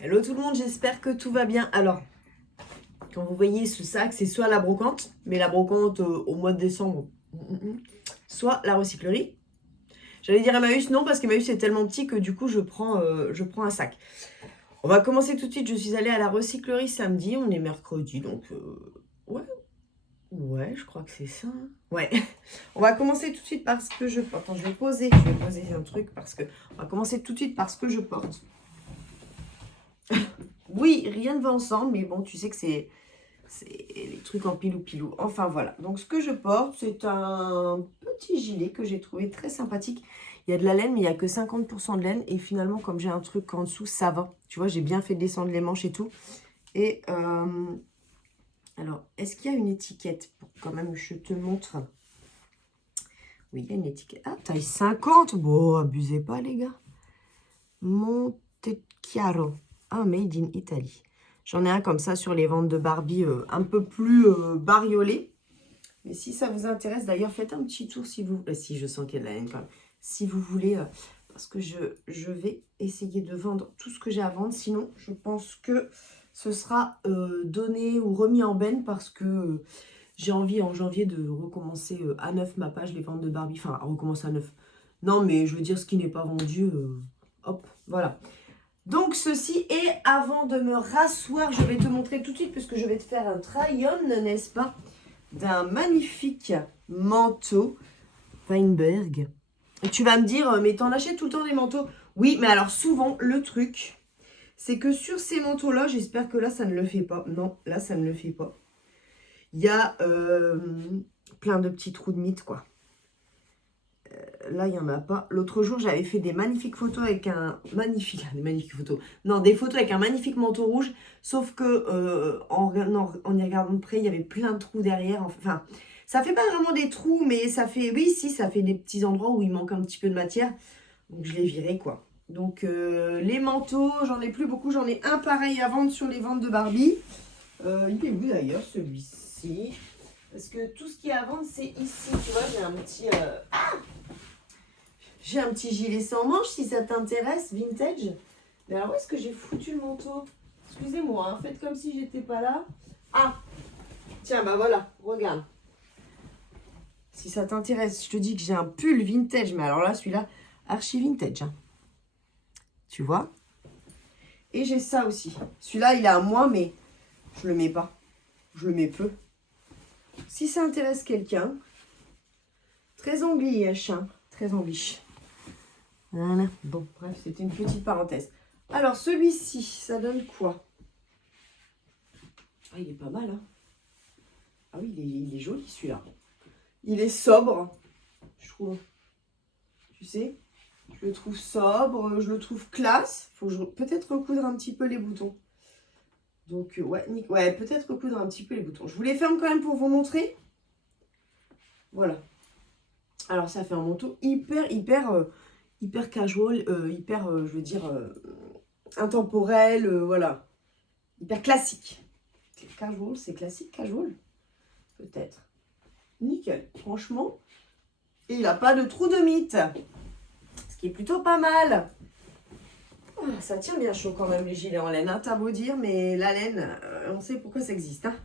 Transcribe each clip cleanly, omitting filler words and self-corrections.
Hello tout le monde, j'espère que tout va bien. Alors, quand vous voyez ce sac, c'est soit la brocante, mais la brocante au mois de décembre, soit la recyclerie. J'allais dire Emmaüs, non, parce qu'Emmaüs est tellement petit que du coup, je prends un sac. On va commencer tout de suite. Je suis allée à la recyclerie samedi, on est mercredi, donc ouais, je crois que c'est ça. Ouais, on va commencer tout de suite par ce que je porte. Attends, je vais poser un truc parce que... On va commencer tout de suite par ce que je porte. Oui, rien ne va ensemble, mais bon, tu sais que c'est les trucs en pilou-pilou. Enfin, voilà. Donc, ce que je porte, c'est un petit gilet que j'ai trouvé très sympathique. Il y a de la laine, mais il n'y a que 50% de laine. Et finalement, comme j'ai un truc en dessous, ça va. Tu vois, j'ai bien fait descendre les manches et tout. Et, alors, est-ce qu'il y a une étiquette pour quand même, je te montre. Oui, il y a une étiquette. Ah, taille 50. Bon, abusez pas, les gars. Montechiaro. Ah, made in Italy. J'en ai un comme ça sur les ventes de Barbie, un peu plus bariolé. Mais si ça vous intéresse, d'ailleurs, faites un petit tour si vous... si, je sens qu'il y a de la laine quand même. Si vous voulez, parce que je vais essayer de vendre tout ce que j'ai à vendre. Sinon, je pense que ce sera donné ou remis en benne parce que j'ai envie en janvier de recommencer à neuf ma page, les ventes de Barbie. Enfin, à recommencer à neuf. Non, mais je veux dire, ce qui n'est pas vendu, hop, voilà. Donc, ceci est, avant de me rasseoir, je vais te montrer tout de suite, puisque je vais te faire un try-on, n'est-ce pas, d'un magnifique manteau Weinberg. Et tu vas me dire, mais t'en achètes tout le temps des manteaux? Oui, mais alors souvent, le truc, c'est que sur ces manteaux-là, j'espère que là, ça ne le fait pas. Non, là, ça ne le fait pas. Il y a plein de petits trous de mythe, quoi. Là, il n'y en a pas. L'autre jour, j'avais fait des magnifiques photos avec un magnifique... Des magnifiques photos. Non, des photos avec un magnifique manteau rouge. Sauf que en y regardant de près, il y avait plein de trous derrière. Enfin, ça fait pas vraiment des trous, mais ça fait... Oui, si, ça fait des petits endroits où il manque un petit peu de matière. Donc, je l'ai viré, quoi. Donc, les manteaux, j'en ai plus beaucoup. J'en ai un pareil à vendre sur les ventes de Barbie. Il est où d'ailleurs, celui-ci? Parce que tout ce qui est à vendre, c'est ici. Tu vois, j'ai un petit... J'ai un petit gilet sans manches, si ça t'intéresse, vintage. Mais alors, où est-ce que j'ai foutu le manteau? Excusez-moi, hein, faites comme si j'étais pas là. Ah, tiens, bah voilà, regarde. Si ça t'intéresse, je te dis que j'ai un pull vintage. Mais alors là, celui-là, archi vintage. Hein. Tu vois? Et j'ai ça aussi. Celui-là, il est à moi, mais je le mets pas. Je le mets peu. Si ça intéresse quelqu'un, très anglish, hein, très anglish. Voilà. Bon, bref, c'était une petite parenthèse. Alors, celui-ci, ça donne quoi? Ah, il est pas mal, hein. Ah oui, il est joli, celui-là. Il est sobre, je trouve. Tu sais, je le trouve sobre, je le trouve classe. Faut peut-être recoudre un petit peu les boutons. Donc, ouais, peut-être recoudre un petit peu les boutons. Je vous les ferme quand même pour vous montrer. Voilà. Alors, ça fait un manteau hyper casual, je veux dire, intemporel, voilà. Hyper classique. Casual, c'est classique, casual? Peut-être. Nickel, franchement. Et il n'a pas de trou de mythe. Ce qui est plutôt pas mal. Ah, ça tient bien chaud quand même les gilets en laine. Hein, t'as beau dire, mais la laine, on sait pourquoi ça existe. Hein.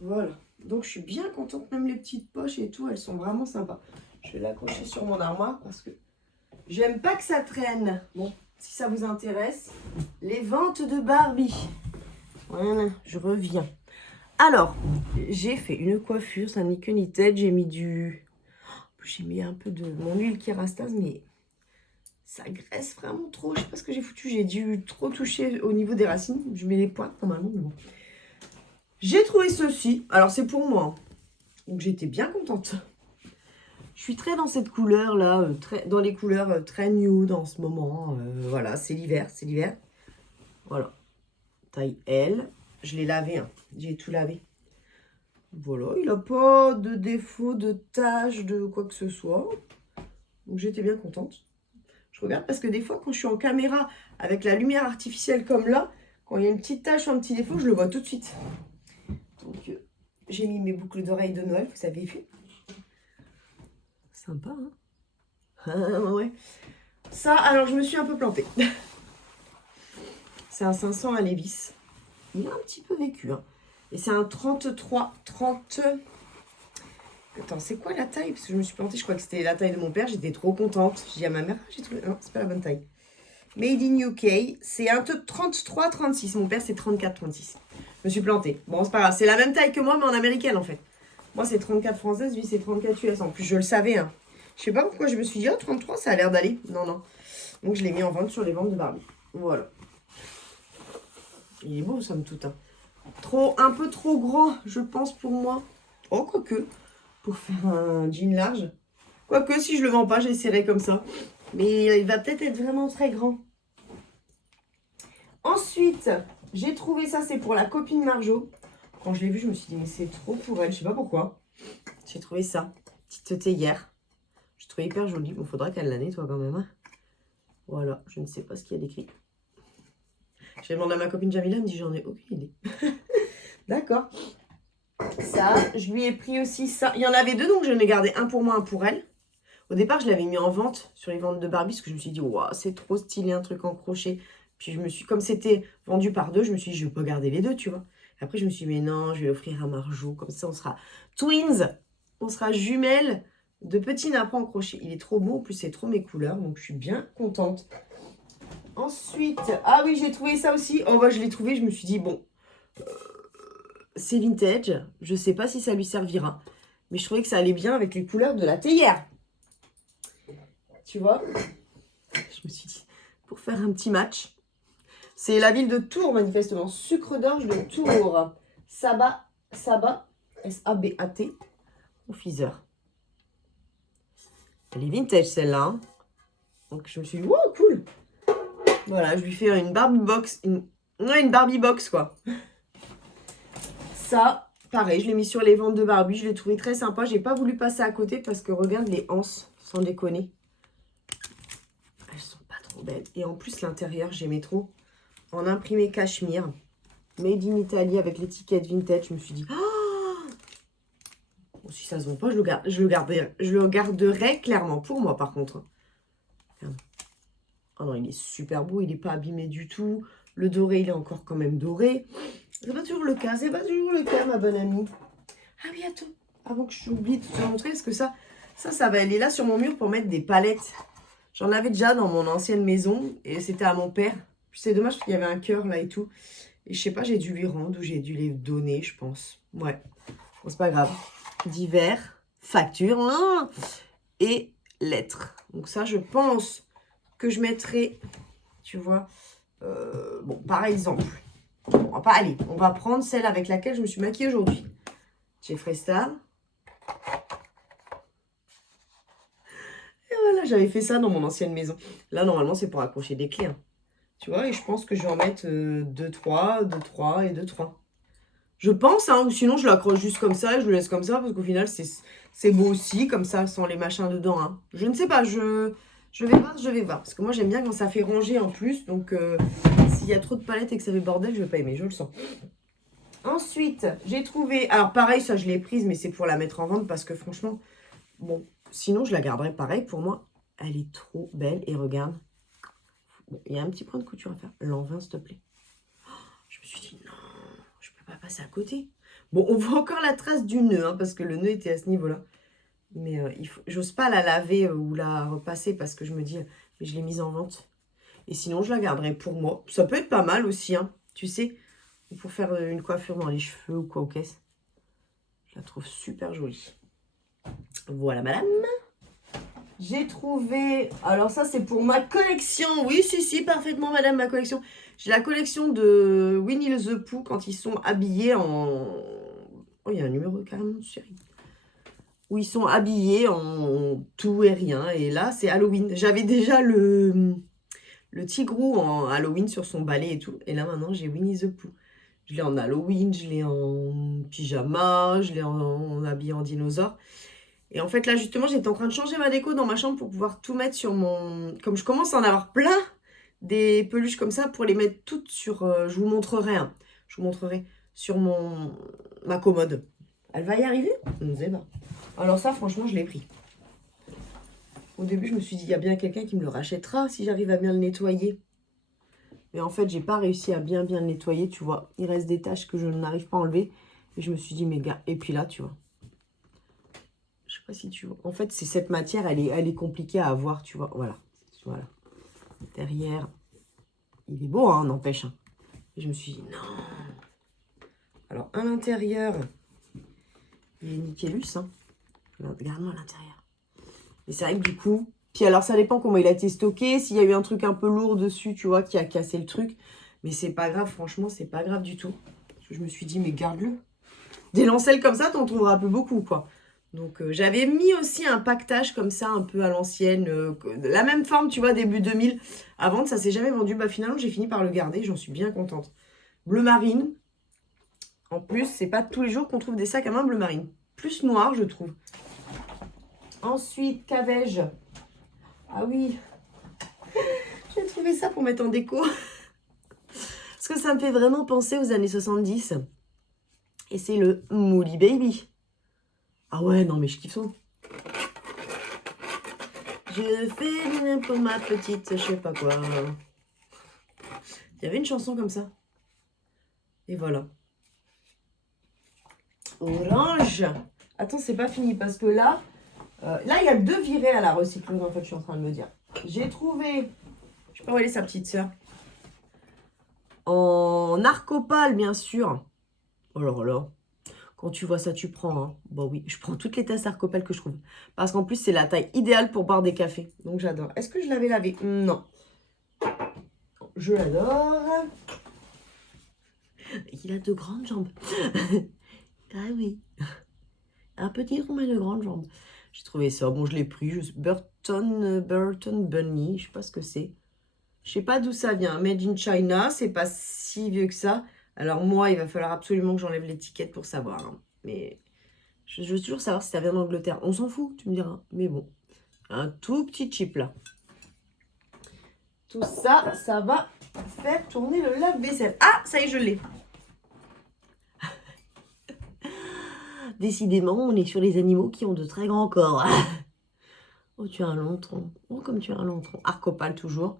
Voilà. Donc je suis bien contente. Même les petites poches et tout, elles sont vraiment sympas. Je vais l'accrocher sur mon armoire parce que j'aime pas que ça traîne. Bon, si ça vous intéresse, les ventes de Barbie. Voilà, je reviens. Alors, j'ai fait une coiffure, ça n'est que ni tête. J'ai mis un peu de mon huile Kerastase, mais ça graisse vraiment trop. Je sais pas ce que j'ai foutu. J'ai dû trop toucher au niveau des racines. Je mets les pointes normalement, mais bon. J'ai trouvé ceci. Alors, c'est pour moi. Donc, j'étais bien contente. Je suis très dans cette couleur-là, dans les couleurs très nude en ce moment. Voilà, c'est l'hiver, c'est l'hiver. Voilà. Taille L. Je l'ai lavé, hein. J'ai tout lavé. Voilà, il n'a pas de défaut, de tache, de quoi que ce soit. Donc, j'étais bien contente. Je regarde parce que des fois, quand je suis en caméra avec la lumière artificielle comme là, quand il y a une petite tache ou un petit défaut, je le vois tout de suite. Donc, j'ai mis mes boucles d'oreilles de Noël, vous avez vu. Sympa, hein? Ah, ouais. Ça, alors, je me suis un peu plantée. C'est un 500 à Levi's. Il a un petit peu vécu. Hein. Et c'est un 33, 30... Attends, c'est quoi la taille? Parce que je me suis plantée, je crois que c'était la taille de mon père. J'étais trop contente. J'ai dit à ma mère, j'ai trouvé... Non, c'est pas la bonne taille. Made in UK. C'est un 33, 36. Mon père, c'est 34, 36. Je me suis plantée. Bon, c'est pas grave. C'est la même taille que moi, mais en américaine, en fait. Moi, c'est 34 française, lui, c'est 34 US. En plus, je le savais. Hein. Je sais pas pourquoi je me suis dit, oh, 33, ça a l'air d'aller. Non, non. Donc, je l'ai mis en vente sur les ventes de Barbie. Voilà. Il est beau, somme toute. Hein. Un peu trop grand, je pense, pour moi. Oh, quoique. Pour faire un jean large. Quoique, si je le vends pas, j'essaierai comme ça. Mais il va peut-être être vraiment très grand. Ensuite, j'ai trouvé ça, c'est pour la copine Marjo. Quand je l'ai vu, je me suis dit, mais c'est trop pour elle. Je sais pas pourquoi. J'ai trouvé ça. Petite théière. Je trouvais hyper jolie. Bon, faudra qu'elle la nettoie quand même. Hein. Voilà, je ne sais pas ce qu'il y a d'écrit. J'ai demandé à ma copine Jamila, elle me dit, j'en ai aucune idée. D'accord. Ça, je lui ai pris aussi ça. Il y en avait deux, donc j'en ai gardé un pour moi, un pour elle. Au départ, je l'avais mis en vente sur les ventes de Barbie, parce que je me suis dit, waouh, c'est trop stylé, un truc en crochet. Puis je me suis, comme c'était vendu par deux, je me suis dit, je vais pas garder les deux, tu vois. Après, je me suis dit, mais non, je vais l'offrir à Marjo. Comme ça, on sera twins. On sera jumelles de petits napperons en crochet. Il est trop beau, en plus, c'est trop mes couleurs, donc je suis bien contente. Ensuite, ah oui, j'ai trouvé ça aussi. Oh, bah, je l'ai trouvé, je me suis dit, bon, c'est vintage. Je sais pas si ça lui servira. Mais je trouvais que ça allait bien avec les couleurs de la théière. Tu vois? Je me suis dit, pour faire un petit match. C'est la ville de Tours, manifestement. Sucre d'orge de Tours. Sabat, S-A-B-A-T, confiseur. Elle est vintage, celle-là. Hein. Donc, je me suis dit, wow, cool. Voilà, je lui fais une Barbie box. Une Barbie box, quoi. Ça, pareil, je l'ai mis sur les ventes de Barbie. Je l'ai trouvé très sympa. J'ai pas voulu passer à côté parce que regarde les anses, sans déconner. Elles sont pas trop belles. Et en plus, l'intérieur, j'aimais trop. En imprimé cachemire. Made in Italy avec l'étiquette vintage. Je me suis dit, oh bon, si ça se vend pas, je le garderai clairement pour moi, par contre. Regarde. Oh non, il est super beau. Il n'est pas abîmé du tout. Le doré, il est encore quand même doré. C'est pas toujours le cas. C'est pas toujours le cas, ma bonne amie. Ah oui, attends. Avant que j'oublie de te montrer, parce que ça va aller là sur mon mur pour mettre des palettes. J'en avais déjà dans mon ancienne maison. Et c'était à mon père. C'est dommage parce qu'il y avait un cœur là et tout. Et je sais pas, j'ai dû lui rendre ou j'ai dû les donner, je pense. Ouais. Bon, c'est pas grave. Divers, factures hein, et lettres. Donc ça, je pense que je mettrai, tu vois, bon, par exemple, on va prendre celle avec laquelle je me suis maquillée aujourd'hui. Jeffree Star. Et voilà, j'avais fait ça dans mon ancienne maison. Là, normalement, c'est pour accrocher des clés. Hein. Tu vois, et je pense que je vais en mettre 2, 3, 2, 3 et 2, 3. Je pense, hein, ou sinon je l'accroche juste comme ça et je le laisse comme ça parce qu'au final, c'est beau aussi, comme ça, sans les machins dedans. Hein. Je ne sais pas, je vais voir. Parce que moi, j'aime bien quand ça fait ranger en plus. Donc, s'il y a trop de palettes et que ça fait bordel, je ne vais pas aimer, je le sens. Ensuite, j'ai trouvé... Alors, pareil, ça, je l'ai prise, mais c'est pour la mettre en vente parce que franchement, bon, sinon, je la garderai pareil. Pour moi, elle est trop belle. Et regarde. Bon, il y a un petit point de couture à faire. L'envin, s'il te plaît. Oh, je me suis dit, non, je peux pas passer à côté. Bon, on voit encore la trace du nœud, hein, parce que le nœud était à ce niveau-là. Mais j'ose pas la laver ou la repasser parce que je me dis, mais je l'ai mise en vente. Et sinon, je la garderai pour moi. Ça peut être pas mal aussi, hein, tu sais, pour faire une coiffure dans les cheveux ou quoi aux caisses. Je la trouve super jolie. Voilà, madame. J'ai trouvé... Alors ça, c'est pour ma collection. Oui, si, parfaitement, madame, ma collection. J'ai la collection de Winnie the Pooh quand ils sont habillés en... Oh, il y a un numéro carrément de série. Où ils sont habillés en tout et rien. Et là, c'est Halloween. J'avais déjà le tigrou en Halloween sur son balai et tout. Et là, maintenant, j'ai Winnie the Pooh. Je l'ai en Halloween, je l'ai en pyjama, je l'ai en habillé en dinosaure. Et en fait, là, justement, j'étais en train de changer ma déco dans ma chambre pour pouvoir tout mettre sur mon... Comme je commence à en avoir plein, des peluches comme ça, pour les mettre toutes sur... je vous montrerai, hein. Je vous montrerai sur ma commode. Elle va y arriver? Je ne sais pas. Alors ça, franchement, je l'ai pris. Au début, je me suis dit, il y a bien quelqu'un qui me le rachètera si j'arrive à bien le nettoyer. Et en fait, j'ai pas réussi à bien le nettoyer, tu vois. Il reste des taches que je n'arrive pas à enlever. Et je me suis dit, mais gars, et puis là, tu vois. Je sais pas si tu vois. En fait, c'est cette matière, elle est compliquée à avoir, tu vois. Voilà. Voilà. Derrière, il est beau, hein, n'empêche. Hein. Et je me suis dit, non. Alors, à l'intérieur, il est nickelus, hein. Regarde-moi à l'intérieur. Et c'est vrai que du coup... Puis alors, ça dépend comment il a été stocké. S'il y a eu un truc un peu lourd dessus, tu vois, qui a cassé le truc. Mais c'est pas grave, franchement, c'est pas grave du tout. Parce que je me suis dit, mais garde-le. Des lancelles comme ça, t'en trouveras plus beaucoup, quoi. Donc, j'avais mis aussi un paquetage comme ça, un peu à l'ancienne. La même forme, tu vois, début 2000. À vendre, ça s'est jamais vendu. Bah, finalement, j'ai fini par le garder. J'en suis bien contente. Bleu marine. En plus, c'est pas tous les jours qu'on trouve des sacs à main bleu marine. Plus noir, je trouve. Ensuite, Cavège. Ah oui. J'ai trouvé ça pour mettre en déco. Parce que ça me fait vraiment penser aux années 70. Et c'est le Moody Baby. Ah ouais, non mais je kiffe ça. Je fais bien pour ma petite, je sais pas quoi. Il y avait une chanson comme ça. Et voilà. Orange. Attends, c'est pas fini parce que là, il y a 2 virées à la recycleuse, en fait, je suis en train de me dire. J'ai trouvé, je peux aller sa petite sœur, en arcopale, bien sûr. Alors là, quand tu vois ça, tu prends. Hein. Bon oui, je prends toutes les tasses arcopale que je trouve. Parce qu'en plus, c'est la taille idéale pour boire des cafés. Donc j'adore. Est-ce que je l'avais lavé? Non. Je l'adore. Il a de grandes jambes. Ah oui. Un petit rond mais de grandes jambes. J'ai trouvé ça. Bon, je l'ai pris. Burton Bunny. Je sais pas ce que c'est. Je sais pas d'où ça vient. Made in China. C'est pas si vieux que ça. Alors moi, il va falloir absolument que j'enlève l'étiquette pour savoir. Hein. Mais je veux toujours savoir si ça vient d'Angleterre. On s'en fout, tu me diras. Mais bon. Un tout petit chip là. Tout ça, ça va faire tourner le lave-vaisselle. Ah, ça y est, je l'ai. Décidément, on est sur les animaux qui ont de très grands corps. Oh, tu as un long tronc. Oh, comme tu as un long tronc. Arcopale toujours.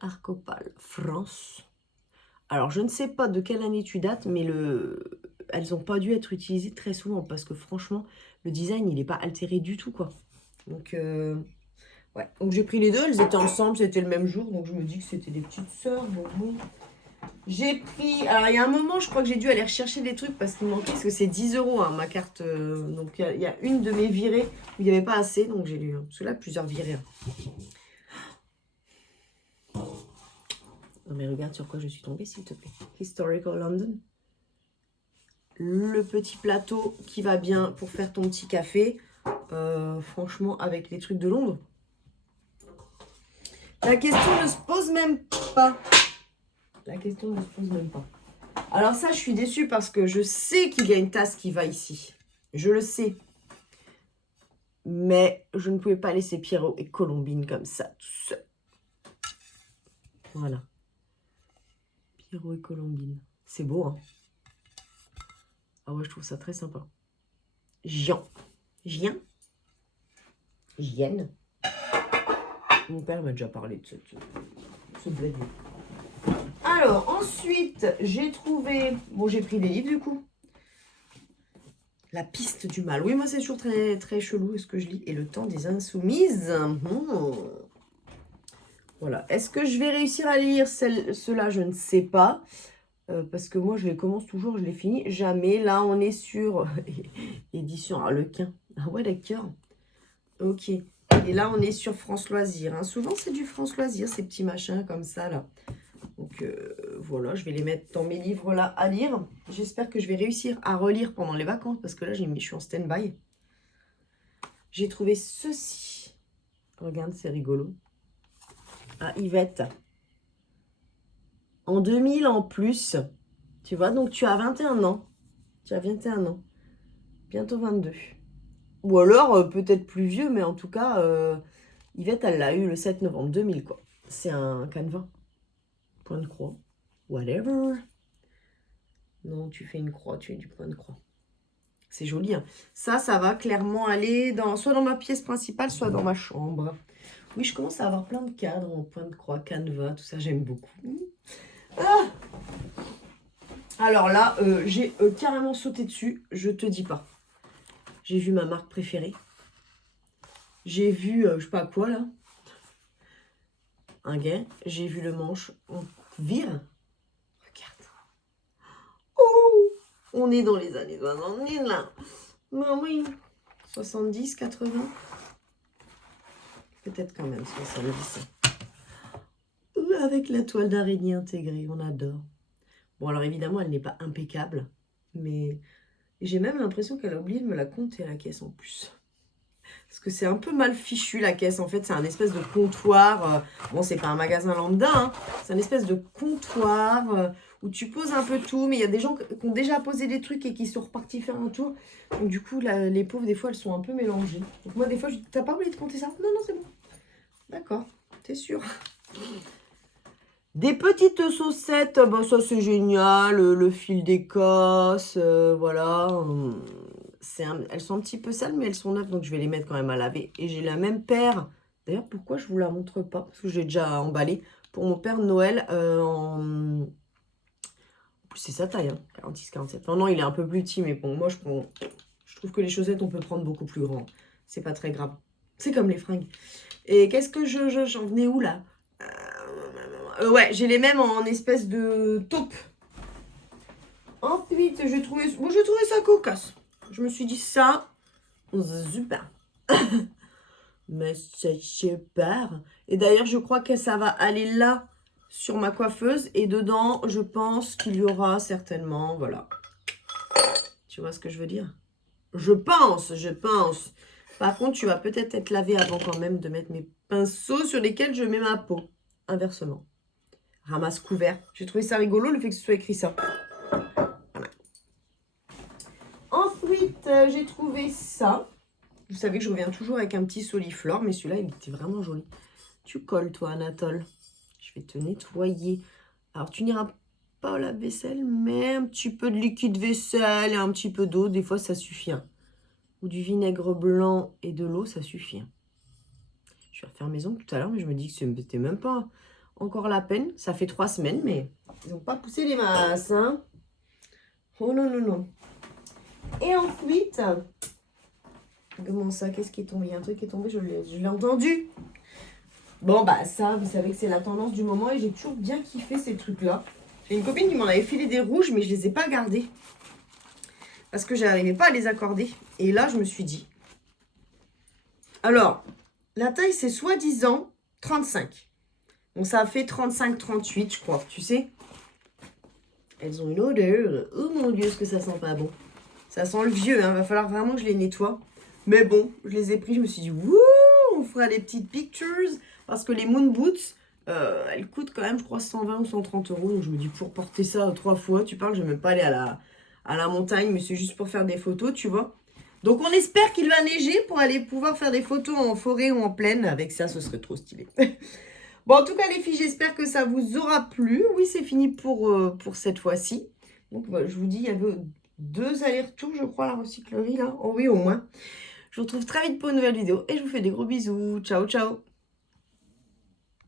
Arcopale France. Alors, je ne sais pas de quelle année tu dates, mais elles n'ont pas dû être utilisées très souvent parce que franchement, le design, il n'est pas altéré du tout, quoi. Donc, ouais. Donc, j'ai pris les deux. Elles étaient ensemble, c'était le même jour. Donc, je me dis que c'était des petites sœurs. Bon. J'ai pris... Alors, il y a un moment, je crois que j'ai dû aller rechercher des trucs parce qu'il me manquait, parce que c'est 10 €, hein, ma carte. Donc, il y a une de mes virées où il n'y avait pas assez. Donc, j'ai lu. Parce que là, plusieurs virées. Hein. Non, mais regarde sur quoi je suis tombée, s'il te plaît. Historical London. Le petit plateau qui va bien pour faire ton petit café. Franchement, avec les trucs de Londres. La question ne se pose même pas. La question ne se pose même pas. Alors ça, je suis déçue parce que je sais qu'il y a une tasse qui va ici. Je le sais. Mais je ne pouvais pas laisser Pierrot et Colombine comme ça, tout seul. Voilà. Pierrot et Colombine. C'est beau, hein? Ah ouais, je trouve ça très sympa. Gian. Gien. Gienne. Mon père m'a déjà parlé de ce bled. Alors, ensuite, j'ai trouvé... Bon, j'ai pris des livres, du coup. La piste du mal. Oui, moi, c'est toujours très, très chelou ce que je lis. Et le temps des insoumises. Voilà. Est-ce que je vais réussir à lire ceux-là? Je ne sais pas. Parce que moi, je les commence toujours, je les finis jamais. Là, on est sur édition Harlequin. Ah ouais, d'accord. Ok. Et là, on est sur France Loisirs. Hein. Souvent, c'est du France Loisirs, ces petits machins comme ça, là. Donc, voilà, je vais les mettre dans mes livres, là, à lire. J'espère que je vais réussir à relire pendant les vacances, parce que là, je suis en stand-by. J'ai trouvé ceci. Regarde, c'est rigolo. Ah, Yvette. En 2000 en plus. Tu vois, donc tu as 21 ans. Tu as 21 ans. Bientôt 22. Ou alors, peut-être plus vieux, mais en tout cas, Yvette, elle l'a eu le 7 novembre 2000, quoi. C'est un canevas. Point de croix. Whatever. Non, tu fais une croix, tu fais du point de croix. C'est joli, hein. Ça va clairement aller soit dans ma pièce principale, soit dans ma chambre. Oui, je commence à avoir plein de cadres en point de croix, canevas, tout ça, j'aime beaucoup. Ah, alors là, j'ai carrément sauté dessus, je te dis pas. J'ai vu ma marque préférée. J'ai vu, je sais pas quoi là, un gain. J'ai vu le manche en vire. Regarde. Oh, on est dans les années 70 là. Non, oui. 70, 80. Peut-être quand même 70. Avec la toile d'araignée intégrée, on adore. Bon, alors évidemment, elle n'est pas impeccable, mais j'ai même l'impression qu'elle a oublié de me la compter, la caisse en plus. Parce que c'est un peu mal fichu, la caisse. En fait, c'est un espèce de comptoir. Bon, c'est pas un magasin lambda, hein. C'est un espèce de comptoir où tu poses un peu tout. Mais il y a des gens qui ont déjà posé des trucs et qui sont repartis faire un tour. Donc, du coup, les pauvres, des fois, elles sont un peu mélangées. Donc, moi, des fois, je dis, t'as pas oublié de compter ça? Non, non, c'est bon. D'accord, t'es sûr? Des petites saucettes, bah ça c'est génial, le fil d'Écosse, voilà. Elles sont un petit peu sales, mais elles sont neuves, donc je vais les mettre quand même à laver. Et j'ai la même paire, d'ailleurs pourquoi je vous la montre pas, parce que j'ai déjà emballé, pour mon père Noël, en plus c'est sa taille, hein, 46-47. Non, non, il est un peu plus petit, mais bon, moi je trouve que les chaussettes, on peut prendre beaucoup plus grand. C'est pas très grave. C'est comme les fringues. Et qu'est-ce que j'en venais où là? Ouais, j'ai les mêmes en espèce de taupe. Ensuite, j'ai trouvé ça cocasse. Je me suis dit ça, super. Mais c'est super. Et d'ailleurs, je crois que ça va aller là, sur ma coiffeuse. Et dedans, je pense qu'il y aura certainement, voilà. Tu vois ce que je veux dire? Je pense. Par contre, tu vas peut-être être lavé avant quand même de mettre mes pinceaux sur lesquels je mets ma peau. Inversement. Ramasse couvert. J'ai trouvé ça rigolo, le fait que ce soit écrit ça. Voilà. Ensuite, j'ai trouvé ça. Vous savez que je reviens toujours avec un petit soliflore, mais celui-là, il était vraiment joli. Tu colles, toi, Anatole. Je vais te nettoyer. Alors, tu n'iras pas au lave-vaisselle, mais un petit peu de liquide vaisselle et un petit peu d'eau, des fois, ça suffit. Hein. Ou du vinaigre blanc et de l'eau, ça suffit. Hein. Je vais refaire mes ongles tout à l'heure, mais je me dis que c'était même pas encore la peine. Ça fait 3 semaines, mais ils n'ont pas poussé les masses. Hein. Oh non, non, non. Et ensuite, comment ça? Qu'est-ce qui est tombé? Il y a un truc qui est tombé, je l'ai entendu. Bon, bah ça, vous savez que c'est la tendance du moment et j'ai toujours bien kiffé ces trucs-là. J'ai une copine qui m'en avait filé des rouges, mais je les ai pas gardés. Parce que j'arrivais pas à les accorder. Et là, je me suis dit. Alors, la taille, c'est soi-disant 35. Bon, ça a fait 35-38, je crois, tu sais. Elles ont une odeur. Oh mon Dieu, ce que ça sent pas bon. Ça sent le vieux, hein. Va falloir vraiment que je les nettoie. Mais bon, je les ai pris, je me suis dit, wouh, on fera des petites pictures. Parce que les moon boots, elles coûtent quand même, je crois, 120 ou 130 euros. Donc je me dis, pour porter ça 3 fois, tu parles, je vais même pas aller à la montagne, mais c'est juste pour faire des photos, tu vois. Donc on espère qu'il va neiger pour aller pouvoir faire des photos en forêt ou en plaine. Avec ça, ce serait trop stylé. Bon, en tout cas, les filles, j'espère que ça vous aura plu. Oui, c'est fini pour cette fois-ci. Donc, bah, je vous dis, il y avait 2 allers-retours, je crois, à la recyclerie, là. Oh oui, au moins. Je vous retrouve très vite pour une nouvelle vidéo et je vous fais des gros bisous. Ciao, ciao.